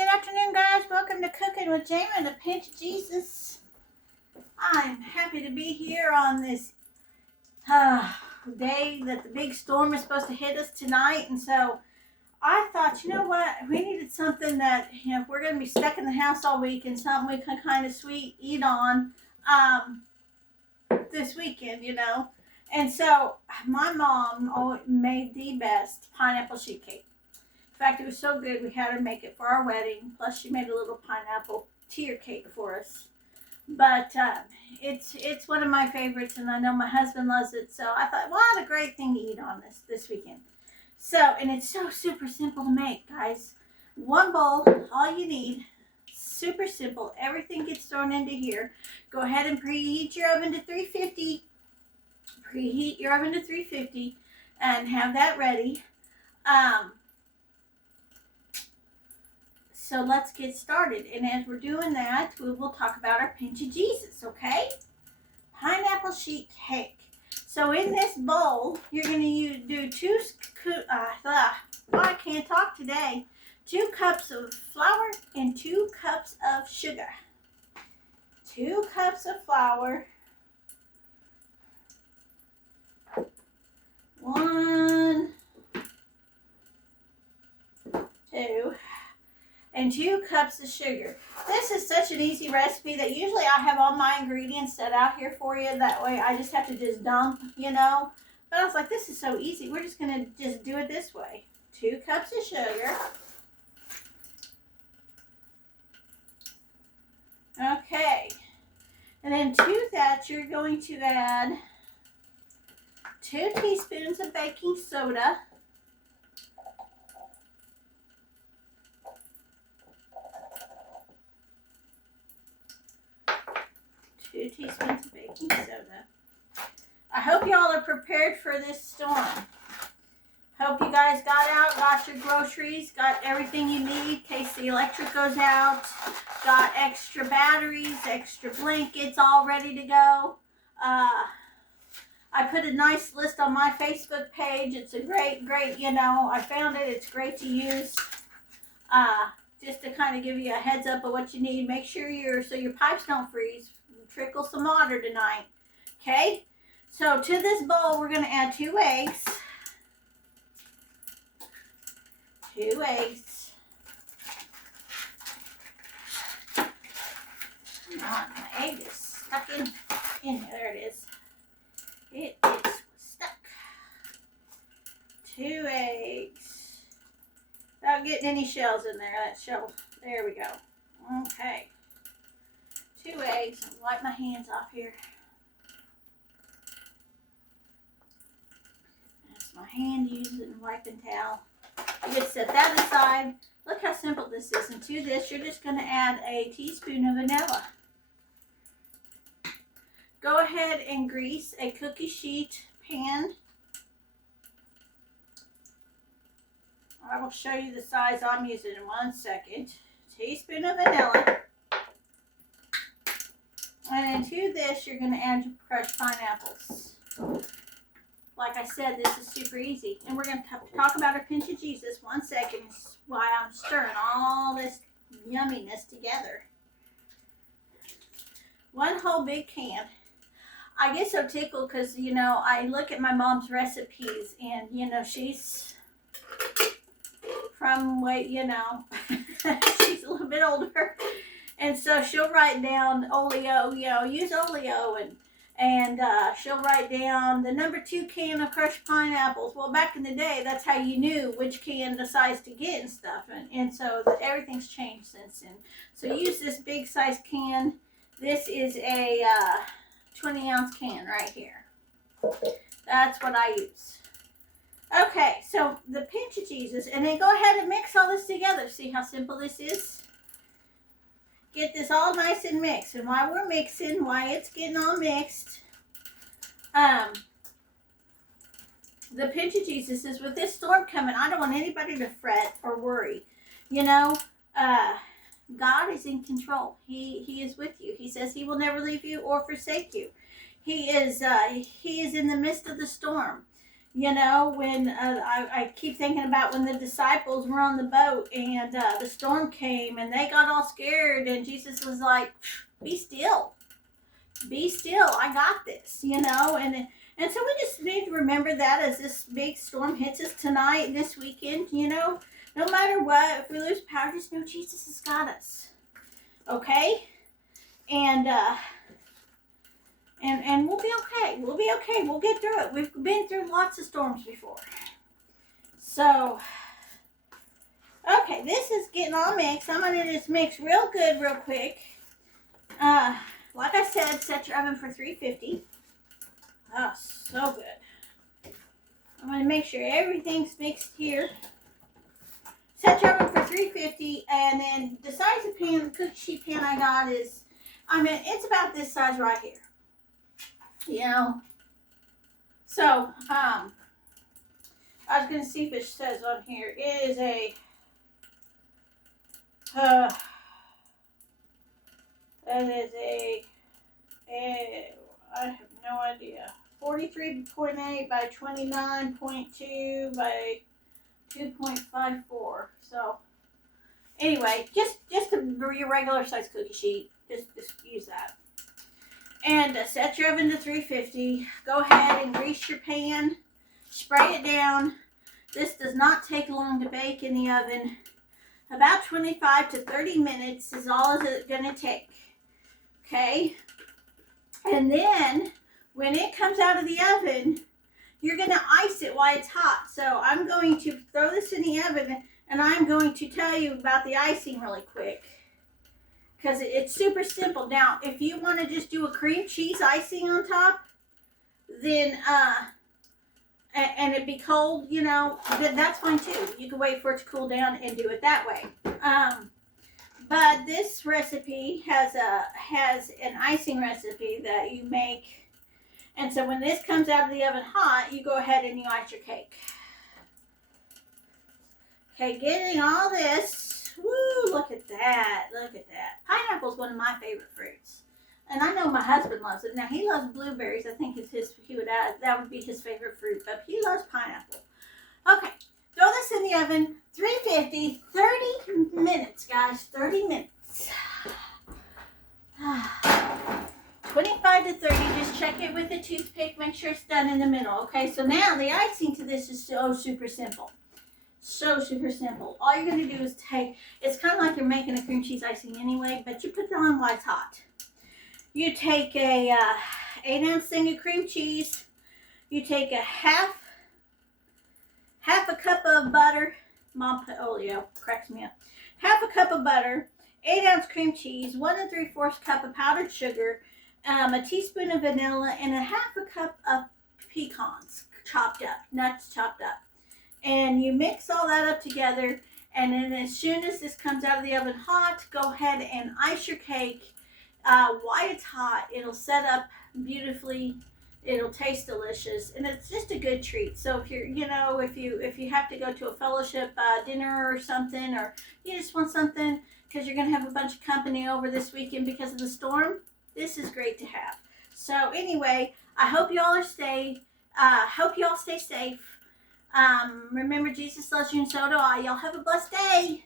good afternoon, guys. Welcome to Cooking with Jamie and the Pinch of Jesus. I'm happy to be here on this day that the big storm is supposed to hit us tonight. And so I thought, you know what? We needed something that, if we're going to be stuck in the house all week, and something we can kind of sweet eat on this weekend. And so my mom always made the best pineapple sheet cake. In fact, it was so good we had her make it for our wedding. Plus, she made a little pineapple tier cake for us. But it's one of my favorites, and I know my husband loves it. So I thought, what a great thing to eat on this weekend. So, and it's so super simple to make, guys. One bowl, all you need. Super simple. Everything gets thrown into here. Go ahead and preheat your oven to 350. Preheat your oven to 350 and have that ready. So let's get started. And as we're doing that, we will talk about our Pinch of Jesus, okay? Pineapple sheet cake. So in this bowl, you're going to do I can't talk today. 2 cups of flour and 2 cups of sugar. 2 cups of flour. 1, 2. And 2 cups of sugar. This is such an easy recipe that usually I have all my ingredients set out here for you. That way I just have to just dump, But I was like, this is so easy. We're just going to just do it this way. 2 cups of sugar. Okay. And then to that, you're going to add 2 teaspoons of baking soda. 2 teaspoons of baking soda. I hope y'all are prepared for this storm. Hope you guys got your groceries, got everything you need in case the electric goes out, got extra batteries, extra blankets all ready to go. I put a nice list on my Facebook page. It's a great, I found it. It's great to use. Just to kind of give you a heads up of what you need. Make sure your pipes don't freeze. Trickle some water tonight. Okay? So to this bowl, we're going to add 2 eggs. 2 eggs. My egg is stuck in there. There it is. It is stuck. 2 eggs. Without getting any shells in there. That shell. There we go. Okay. 2 eggs. I'll wipe my hands off here. That's my hand using a wiping towel. You just set that aside. Look how simple this is. And to this, you're just going to add a teaspoon of vanilla. Go ahead and grease a cookie sheet pan. I will show you the size I'm using in 1 second. Teaspoon of vanilla. And to this, you're going to add your crushed pineapples. Like I said, this is super easy. And we're going to talk about our Pinch of Jesus 1 second. It's why I'm stirring all this yumminess together. 1 whole big can. I get so tickled because, I look at my mom's recipes and, she's from she's a little bit older. And so she'll write down oleo, use oleo, and she'll write down the number 2 can of crushed pineapples. Well, back in the day, that's how you knew which can, the size to get and stuff. And so everything's changed since then. So use this big size can. This is a 20-ounce can right here. That's what I use. Okay, so the Pinch of Jesus. And then go ahead and mix all this together. See how simple this is? Get this all nice and mixed. And while we're mixing, while it's getting all mixed, the Pinch of Jesus is with this storm coming, I don't want anybody to fret or worry. God is in control. He is with you. He says he will never leave you or forsake you. He is in the midst of the storm. You know, when I keep thinking about when the disciples were on the boat and the storm came and they got all scared, and Jesus was like, "Be still, be still. I got this." You know, and so we just need to remember that as this big storm hits us tonight, this weekend. You know, no matter what, if we lose power, just know Jesus has got us. Okay, and and we'll be okay. We'll be okay. We'll get through it. We've been through lots of storms before. So, okay, this is getting all mixed. I'm gonna just mix real good, real quick. Like I said, set your oven for 350. Oh, so good. I'm gonna make sure everything's mixed here. Set your oven for 350, and then the size of pan, the cookie sheet pan I got is, it's about this size right here. You know, so I was gonna see if it says on here. It is that is I have no idea. 43.8 by 29.2 by 2.54. So anyway, just your regular size cookie sheet. Just use that. And set your oven to 350. Go ahead and grease your pan. Spray it down. This does not take long to bake in the oven. About 25 to 30 minutes is all it's going to take. Okay? And then, when it comes out of the oven, you're going to ice it while it's hot. So I'm going to throw this in the oven, and I'm going to tell you about the icing really quick. Because it's super simple. Now, if you want to just do a cream cheese icing on top, then, and it be cold, you know, that's fine too. You can wait for it to cool down and do it that way. But this recipe has an icing recipe that you make. And so when this comes out of the oven hot, you go ahead and you ice your cake. Okay, getting all this. Woo, look at that. Look at that. Pineapple is one of my favorite fruits. And I know my husband loves it. Now, he loves blueberries. I think that would be his favorite fruit. But he loves pineapple. Okay, throw this in the oven. 350, 30 minutes, guys. 30 minutes. 25 to 30. Just check it with a toothpick. Make sure it's done in the middle. Okay, so now the icing to this is so super simple. So super simple. All you're going to do is it's kind of like you're making a cream cheese icing anyway, but you put it on while it's hot. You take a 8-ounce thing of cream cheese. You take a half a cup of butter. Mom put oleo, cracks me up. Half a cup of butter, 8-ounce cream cheese, 1 3/4 cup of powdered sugar, a teaspoon of vanilla, and a half a cup of pecans chopped up, nuts chopped up. And you mix all that up together, and then as soon as this comes out of the oven hot, go ahead and ice your cake. While it's hot, it'll set up beautifully. It'll taste delicious, and it's just a good treat. So if you're, if you have to go to a fellowship dinner or something, or you just want something because you're gonna have a bunch of company over this weekend because of the storm, this is great to have. So anyway, I hope you all stay safe. Remember, Jesus loves you, and so do I. Y'all have a blessed day.